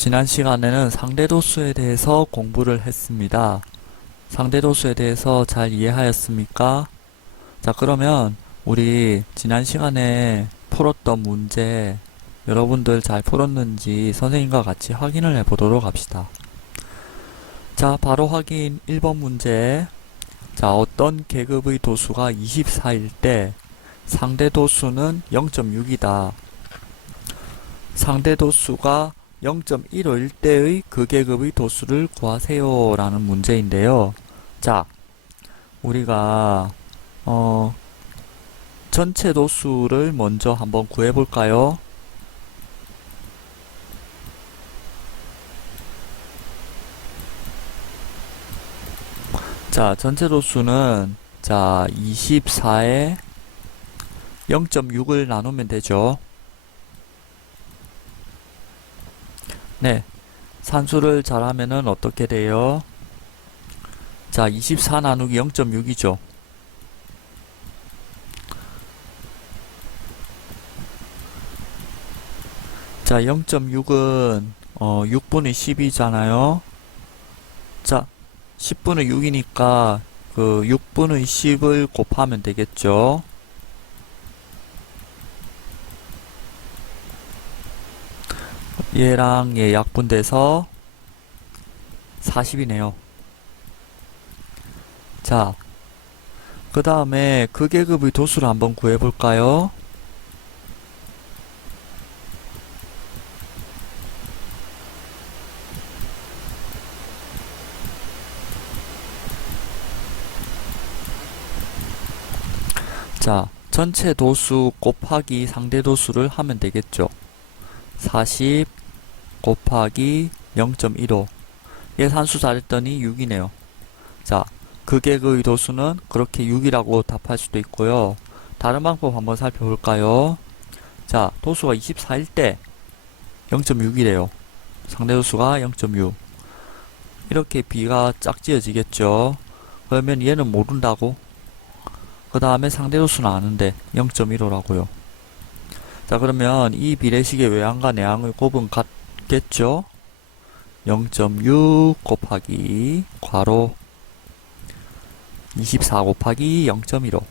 지난 시간에는 상대도수에 대해서 공부를 했습니다. 상대도수에 대해서 잘 이해하였습니까? 자, 그러면 우리 지난 시간에 풀었던 문제 여러분들 잘 풀었는지 선생님과 같이 확인을 해 보도록 합시다. 자, 바로 확인 1번 문제. 자, 어떤 계급의 도수가 24일 때 상대 도수는 0.6이다. 상대 도수가 0.15일 때의 그 계급의 도수를 구하세요. 라는 문제인데요. 자, 우리가, 어, 전체 도수를 먼저 한번 구해볼까요? 자, 전체 도수는, 자, 24에 0.6을 나누면 되죠. 네. 산수를 잘하면은 어떻게 돼요? 자, 24 나누기 0.6이죠. 자, 0.6은 어, 6분의 10이잖아요. 자, 10분의 6이니까 그 6분의 10을 곱하면 되겠죠. 얘랑 얘 약분돼서 40이네요. 자, 그 다음에 그 계급의 도수를 한번 구해볼까요? 자, 전체 도수 곱하기 상대 도수를 하면 되겠죠. 40 곱하기 0.15. 얘 산수 잘했더니 6이네요. 자, 극의 그 도수는 그렇게 6이라고 답할 수도 있고요. 다른 방법 한번 살펴볼까요? 자, 도수가 24일 때 0.6이래요. 상대 도수가 0.6. 이렇게 B가 짝지어지겠죠. 그러면 얘는 모른다고? 그 다음에 상대 도수는 아는데 0.15라고요. 자 그러면 이 비례식의 외항과 내항의 곱은 같 겠죠? 0.6 곱하기 괄호 24 곱하기 0.15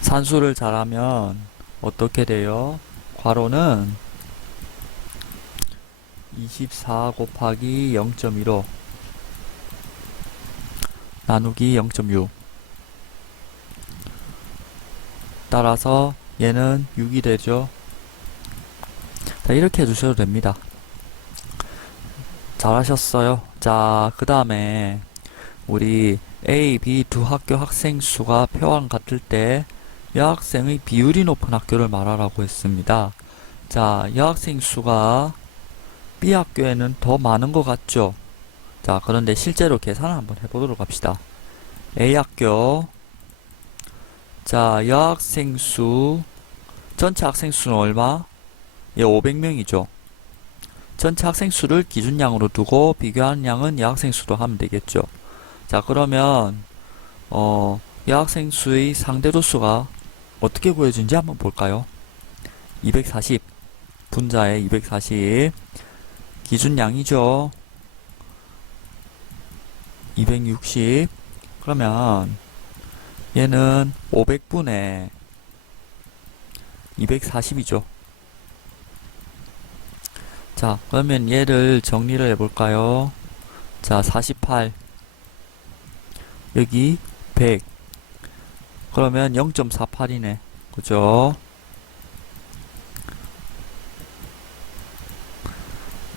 산수를 잘하면 어떻게 돼요? 괄호는 24 곱하기 0.15 나누기 0.6 따라서 얘는 6이 되죠. 자, 이렇게 해주셔도 됩니다. 잘하셨어요. 자, 그 다음에 우리 A, B 두 학교 학생 수가 표와 같을 때 여학생의 비율이 높은 학교를 말하라고 했습니다. 자, 여학생 수가 B 학교에는 더 많은 것 같죠? 자, 그런데 실제로 계산을 한번 해보도록 합시다. A 학교 자, 여학생 수, 전체 학생 수는 얼마? 예, 500명이죠. 전체 학생 수를 기준량으로 두고 비교하는 양은 여학생 수로 하면 되겠죠. 자, 그러면, 어, 여학생 수의 상대 도 수가 어떻게 구해진지 한번 볼까요? 240. 분자에 240. 기준량이죠. 260. 그러면, 얘는 500분의 240이죠. 자, 그러면 얘를 정리를 해볼까요? 자, 48. 여기 100. 그러면 0.48이네. 그죠?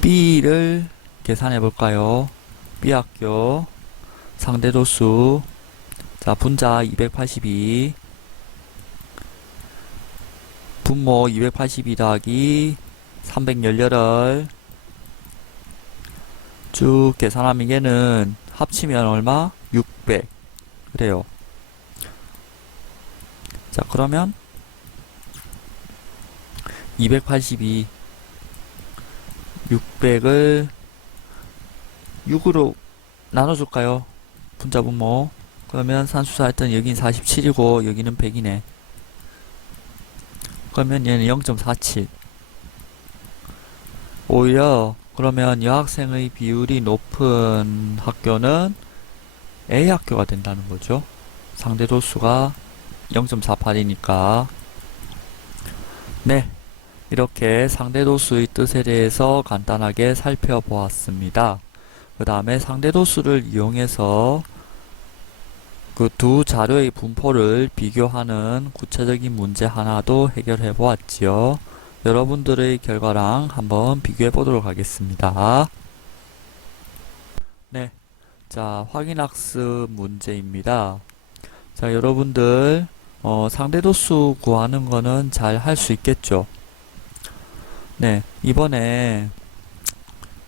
B를 계산해 볼까요? B 학교 상대도수 자, 분자 282 분모 282 더하기 318을 쭉 계산하면 얘는 합치면 얼마? 600 그래요 자 그러면 282 600을 6으로 나눠줄까요? 분자 분모 그러면 산수사 했던 여긴 47이고 여기는 100이네. 그러면 얘는 0.47. 오히려 그러면 여학생의 비율이 높은 학교는 A 학교가 된다는 거죠. 상대 도수가 0.48이니까. 네. 이렇게 상대 도수의 뜻에 대해서 간단하게 살펴보았습니다. 그 다음에 상대 도수를 이용해서 그 두 자료의 분포를 비교하는 구체적인 문제 하나도 해결해 보았지요. 여러분들의 결과랑 한번 비교해 보도록 하겠습니다. 네. 자, 확인학습 문제입니다. 자, 여러분들, 어, 상대도수 구하는 거는 잘 할 수 있겠죠? 네. 이번에,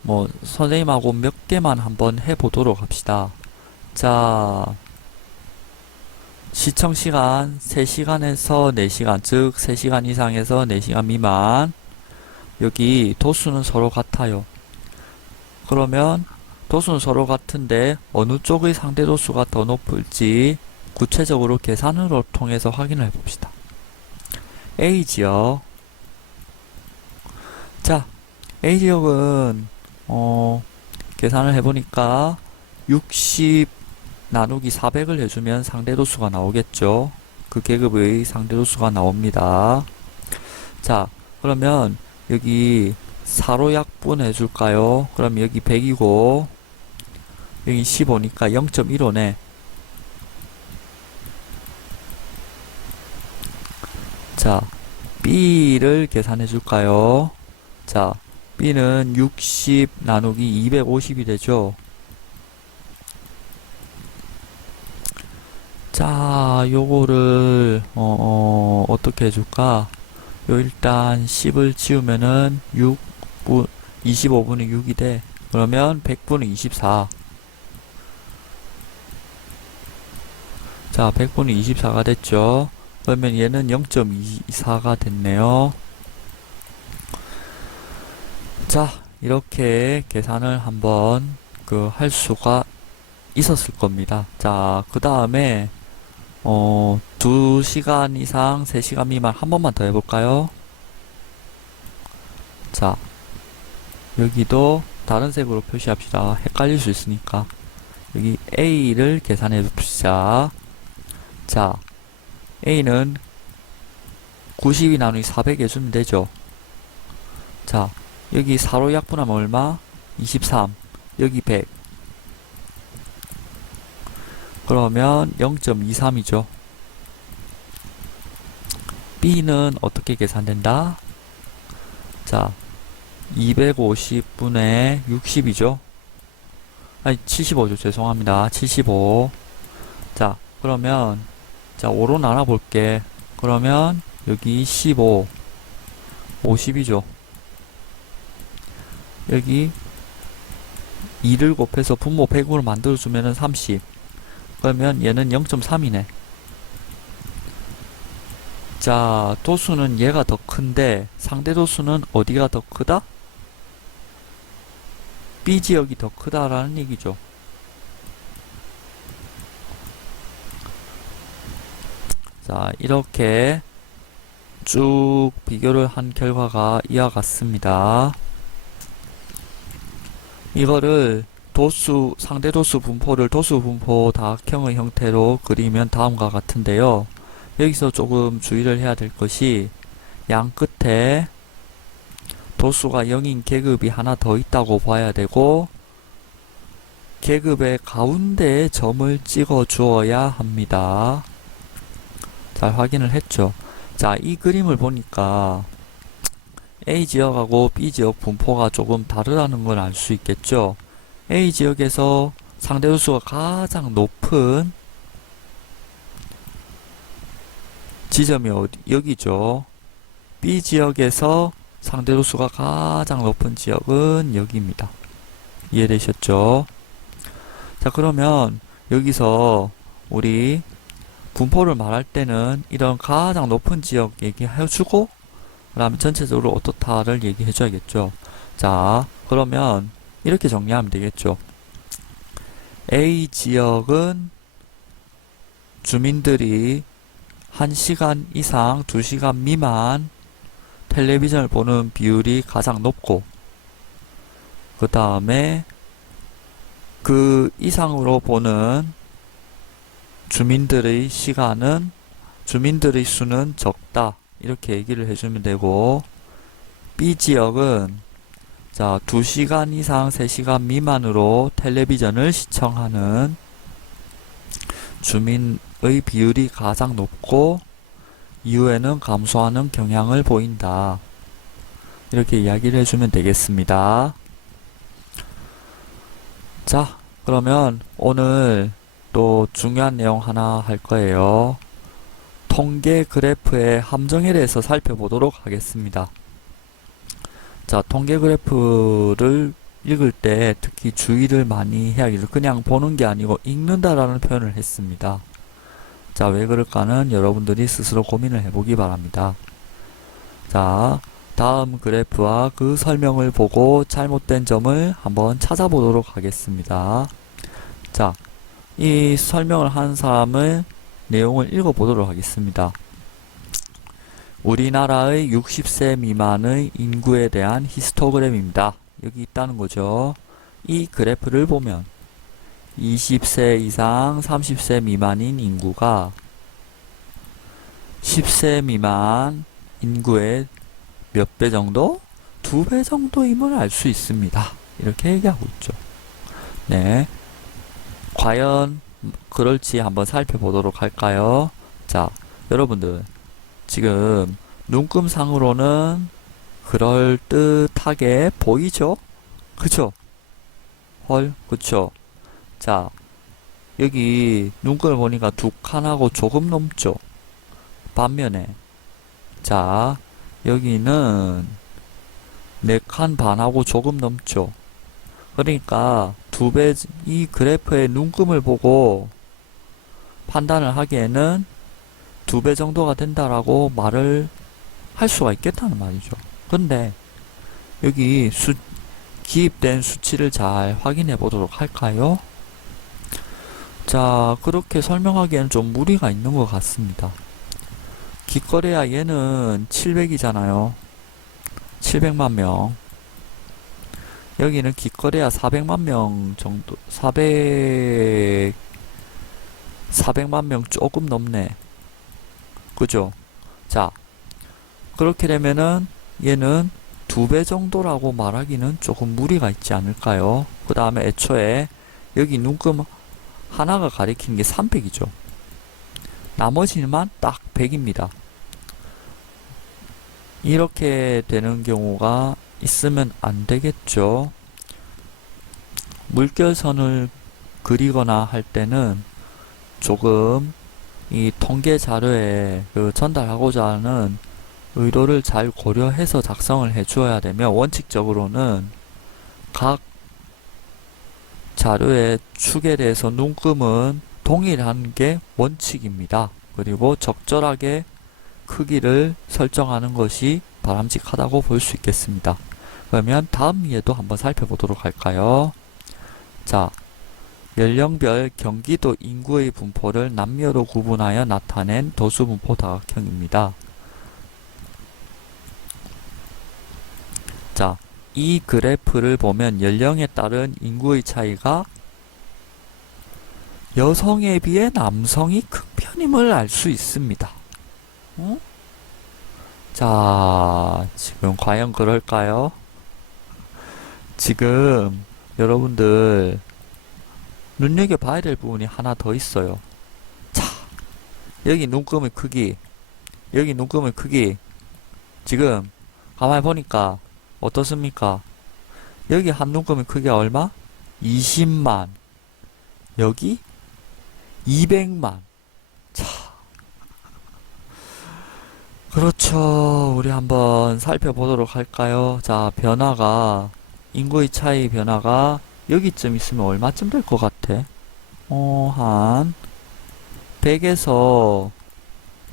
뭐, 선생님하고 몇 개만 한번 해보도록 합시다. 자, 시청 시간 3시간에서 4시간, 즉 3시간 이상에서 4시간 미만. 여기 도수는 서로 같아요. 그러면 도수는 서로 같은데 어느 쪽의 상대 도수가 더 높을지 구체적으로 계산으로 통해서 확인을 해봅시다. A 지역. 자, A 지역은 어, 계산을 해보니까 60 나누기 400을 해주면 상대도수가 나오겠죠. 그 계급의 상대도수가 나옵니다. 자, 그러면 여기 4로 약분 해줄까요? 그럼 여기 100이고 여기 15니까 0.15네. 자, B를 계산해 줄까요? 자, B는 60 나누기 250이 되죠. 자, 요거를 어, 어, 어 떻게 해줄까? 요 일단 10을 지우면은 6분 25분의 6이 돼. 그러면 100분의 24. 자, 100분의 24가 됐죠. 그러면 얘는 0.24가 됐네요. 자, 이렇게 계산을 한번 그 할 수가 있었을 겁니다. 자, 그 다음에 어, 2시간 이상, 3시간 미만 한 번만 더 해볼까요? 자, 여기도 다른 색으로 표시합시다. 헷갈릴 수 있으니까. 여기 A를 계산해 봅시다. 자, A는 92 나누기 400 해주면 되죠. 자, 여기 4로 약분하면 얼마? 23. 여기 100. 그러면 0.23이죠. B는 어떻게 계산된다? 자, 250분의 60이죠. 아니, 75죠. 죄송합니다. 75. 자, 그러면, 자, 5로 나눠볼게. 그러면, 여기 15. 50이죠. 여기 2를 곱해서 분모 100으로 만들어주면 은 30. 그러면 얘는 0.3이네. 자, 도수는 얘가 더 큰데 상대 도수는 어디가 더 크다? B 지역이 더 크다라는 얘기죠. 자, 이렇게 쭉 비교를 한 결과가 이와 같습니다. 이거를 도수, 상대 도수 분포를 도수 분포 다각형의 형태로 그리면 다음과 같은데요. 여기서 조금 주의를 해야 될 것이 양 끝에 도수가 0인 계급이 하나 더 있다고 봐야 되고 계급의 가운데에 점을 찍어 주어야 합니다. 잘 확인을 했죠. 자, 이 그림을 보니까 A 지역하고 B 지역 분포가 조금 다르다는 걸 알 수 있겠죠. A 지역에서 상대도수가 가장 높은 지점이 어디, 여기죠. B 지역에서 상대 도수가 가장 높은 지역은 여기입니다. 이해되셨죠? 자, 그러면 여기서 우리 분포를 말할 때는 이런 가장 높은 지역 얘기해주고, 그 다음에 전체적으로 어떻다를 얘기해줘야겠죠. 자, 그러면 이렇게 정리하면 되겠죠. A 지역은 주민들이 1시간 이상 2시간 미만 텔레비전을 보는 비율이 가장 높고 그 다음에 그 이상으로 보는 주민들의 시간은 주민들의 수는 적다 이렇게 얘기를 해주면 되고 B 지역은 자 2시간 이상 3시간 미만으로 텔레비전을 시청하는 주민의 비율이 가장 높고 이후에는 감소하는 경향을 보인다. 이렇게 이야기를 해주면 되겠습니다. 자, 그러면 오늘 또 중요한 내용 하나 할 거예요. 통계 그래프의 함정에 대해서 살펴보도록 하겠습니다. 자, 통계 그래프를 읽을 때 특히 주의를 많이 해야겠죠. 그냥 보는 게 아니고 읽는다라는 표현을 했습니다. 자, 왜 그럴까는 여러분들이 스스로 고민을 해보기 바랍니다. 자, 다음 그래프와 그 설명을 보고 잘못된 점을 한번 찾아보도록 하겠습니다. 자, 이 설명을 한 사람의 내용을 읽어보도록 하겠습니다. 우리나라의 60세 미만의 인구에 대한 히스토그램입니다. 여기 있다는 거죠. 이 그래프를 보면 20세 이상 30세 미만인 인구가 10세 미만 인구의 몇 배 정도? 두 배 정도임을 알 수 있습니다. 이렇게 얘기하고 있죠. 네. 과연 그럴지 한번 살펴보도록 할까요? 자, 여러분들. 지금 눈금상으로는 그럴듯하게 보이죠? 그쵸? 헐, 그쵸? 자, 여기 눈금을 보니까 두 칸하고 조금 넘죠? 반면에, 자, 여기는 네 칸 반하고 조금 넘죠? 그러니까 두 배, 이 그래프의 눈금을 보고 판단을 하기에는 두 배 정도가 된다라고 말을 할 수가 있겠다는 말이죠. 근데 여기 수, 기입된 수치를 잘 확인해 보도록 할까요? 자, 그렇게 설명하기에는 좀 무리가 있는 것 같습니다. 기거래야 얘는 700이잖아요. 700만 명. 여기는 기거래야 400만 명 정도, 400, 400만 명 조금 넘네. 그죠? 자, 그렇게 되면은 얘는 두 배 정도라고 말하기는 조금 무리가 있지 않을까요? 그 다음에 애초에 여기 눈금 하나가 가리키는 게 300이죠. 나머지만 딱 100입니다. 이렇게 되는 경우가 있으면 안 되겠죠. 물결선을 그리거나 할 때는 조금 이 통계 자료에 그 전달하고자 하는 의도를 잘 고려해서 작성을 해 주어야 되며 원칙적으로는 각 자료의 축에 대해서 눈금은 동일한 게 원칙입니다. 그리고 적절하게 크기를 설정하는 것이 바람직하다고 볼 수 있겠습니다. 그러면 다음 예도 한번 살펴보도록 할까요? 자, 연령별 경기도 인구의 분포를 남녀로 구분하여 나타낸 도수분포 다각형입니다. 자, 이 그래프를 보면 연령에 따른 인구의 차이가 여성에 비해 남성이 큰 편임을 알 수 있습니다. 어? 자, 지금 과연 그럴까요? 지금 여러분들 눈여겨봐야 될 부분이 하나 더 있어요. 자, 여기 눈금의 크기, 여기 눈금의 크기. 지금 가만히 보니까 어떻습니까? 여기 한 눈금의 크기가 얼마? 20만. 여기 200만. 자. 그렇죠. 우리 한번 살펴보도록 할까요? 자, 변화가, 인구의 차이 변화가 여기쯤 있으면 얼마쯤 될 것 같아? 어, 한 100에서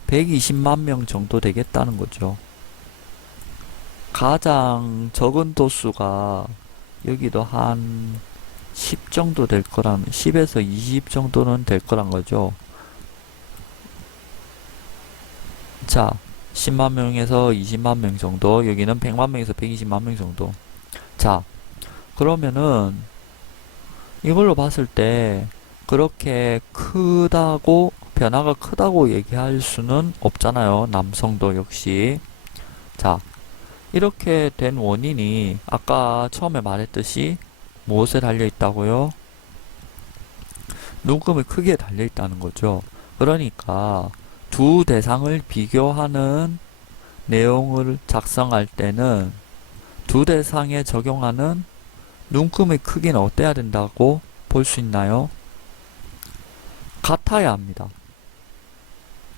120만 명 정도 되겠다는 거죠. 가장 적은 도수가 여기도 한 10 정도 될 거라는 10에서 20 정도는 될 거란 거죠. 자, 10만 명에서 20만 명 정도, 여기는 100만 명에서 120만 명 정도. 자, 그러면은 이걸로 봤을 때 그렇게 크다고 변화가 크다고 얘기할 수는 없잖아요. 남성도 역시. 자, 이렇게 된 원인이 아까 처음에 말했듯이 무엇에 달려 있다고요? 눈금의 크기에 달려 있다는 거죠. 그러니까 두 대상을 비교하는 내용을 작성할 때는 두 대상에 적용하는 눈금의 크기는 어때야 된다고 볼 수 있나요? 같아야 합니다.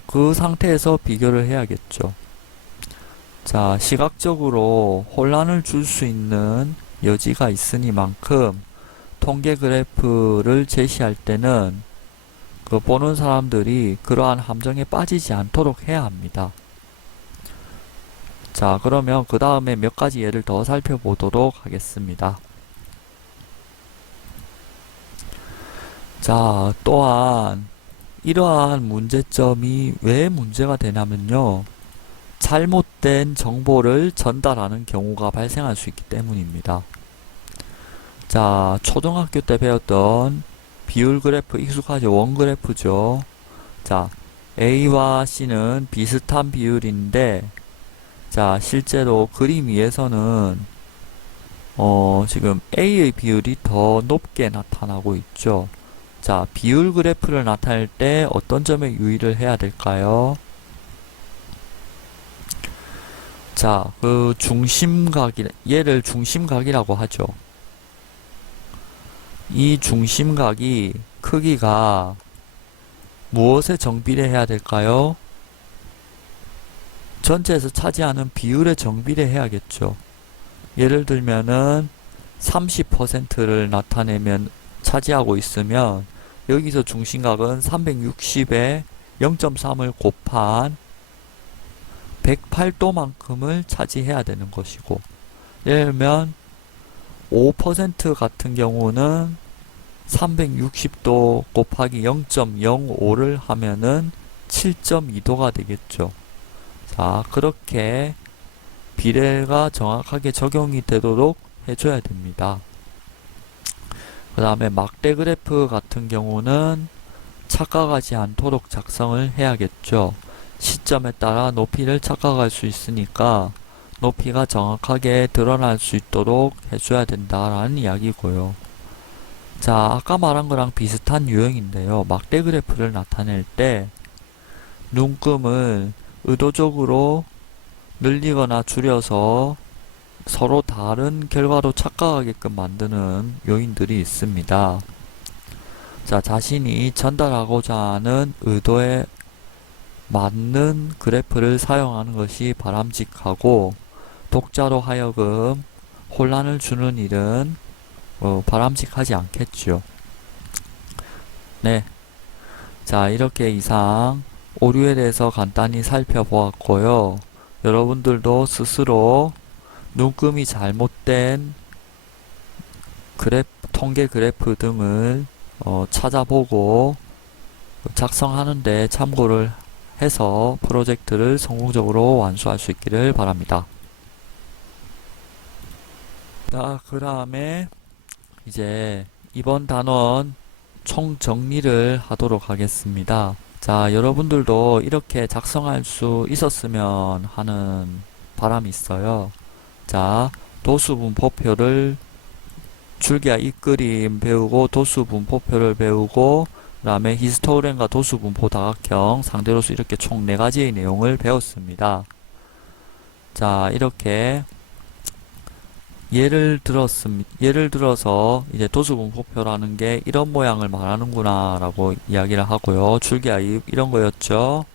그 상태에서 비교를 해야겠죠. 자, 시각적으로 혼란을 줄 수 있는 여지가 있으니만큼 통계 그래프를 제시할 때는 그 보는 사람들이 그러한 함정에 빠지지 않도록 해야 합니다. 자, 그러면 그 다음에 몇 가지 예를 더 살펴보도록 하겠습니다. 자, 또한 이러한 문제점이 왜 문제가 되냐면요. 잘못된 정보를 전달하는 경우가 발생할 수 있기 때문입니다. 자, 초등학교 때 배웠던 비율 그래프 익숙하죠? 원 그래프죠? 자, A와 C는 비슷한 비율인데, 자, 실제로 그림 위에서는, 어, 지금 A의 비율이 더 높게 나타나고 있죠? 자, 비율 그래프를 나타낼 때 어떤 점에 유의를 해야 될까요? 자, 그 중심각이, 얘를 중심각이라고 하죠. 이 중심각이 크기가 무엇에 정비례해야 될까요? 전체에서 차지하는 비율에 정비례해야겠죠. 예를 들면은 30%를 나타내면 차지하고 있으면 여기서 중심각은 360에 0.3을 곱한 108도만큼을 차지해야 되는 것이고 예를 들면 5% 같은 경우는 360도 곱하기 0.05를 하면은 7.2도가 되겠죠. 자, 그렇게 비례가 정확하게 적용이 되도록 해줘야 됩니다. 그 다음에 막대 그래프 같은 경우는 착각하지 않도록 작성을 해야겠죠. 시점에 따라 높이를 착각할 수 있으니까 높이가 정확하게 드러날 수 있도록 해줘야 된다라는 이야기고요. 자, 아까 말한 거랑 비슷한 유형인데요. 막대 그래프를 나타낼 때 눈금을 의도적으로 늘리거나 줄여서 서로 다른 결과로 착각하게끔 만드는 요인들이 있습니다. 자, 자신이 전달하고자 하는 의도에 맞는 그래프를 사용하는 것이 바람직하고 독자로 하여금 혼란을 주는 일은 어, 바람직하지 않겠죠. 네. 자, 이렇게 이상 오류에 대해서 간단히 살펴보았고요. 여러분들도 스스로 눈금이 잘못된 그래프, 통계 그래프 등을 어, 찾아보고 작성하는데 참고를 해서 프로젝트를 성공적으로 완수할 수 있기를 바랍니다. 자, 그 다음에 이제 이번 단원 총 정리를 하도록 하겠습니다. 자, 여러분들도 이렇게 작성할 수 있었으면 하는 바람이 있어요. 자, 도수분포표를 줄기와 입그림 배우고 도수분포표를 배우고 그 다음에 히스토그램과 도수분포 다각형 상대로서 이렇게 총네 가지의 내용을 배웠습니다. 자, 이렇게 예를 들었습니다. 예를 들어서 이제 도수분포표라는 게 이런 모양을 말하는구나 라고 이야기를 하고요. 줄기와 입 이런 거였죠.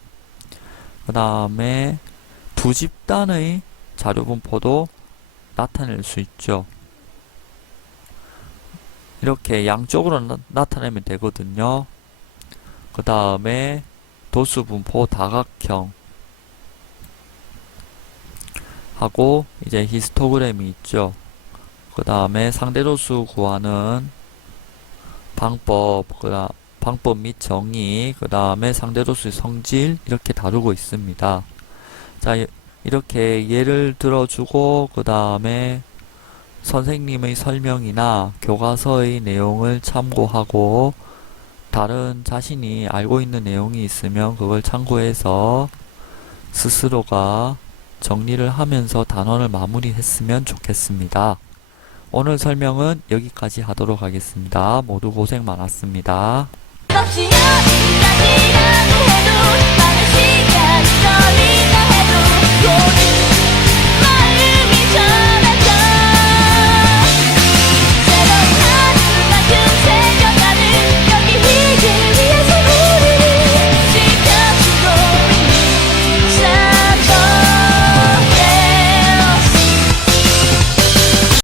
그 다음에 두 집단의 자료분포도 나타낼 수 있죠. 이렇게 양쪽으로 나, 나타내면 되거든요. 그 다음에 도수분포 다각형 하고 이제 히스토그램이 있죠. 그 다음에 상대도수 구하는 방법, 그다 방법 및 정의, 그 다음에 상대도수의 성질 이렇게 다루고 있습니다. 자, 이- 이렇게 예를 들어주고, 그 다음에 선생님의 설명이나 교과서의 내용을 참고하고, 다른 자신이 알고 있는 내용이 있으면 그걸 참고해서 스스로가 정리를 하면서 단원을 마무리했으면 좋겠습니다. 오늘 설명은 여기까지 하도록 하겠습니다. 모두 고생 많았습니다.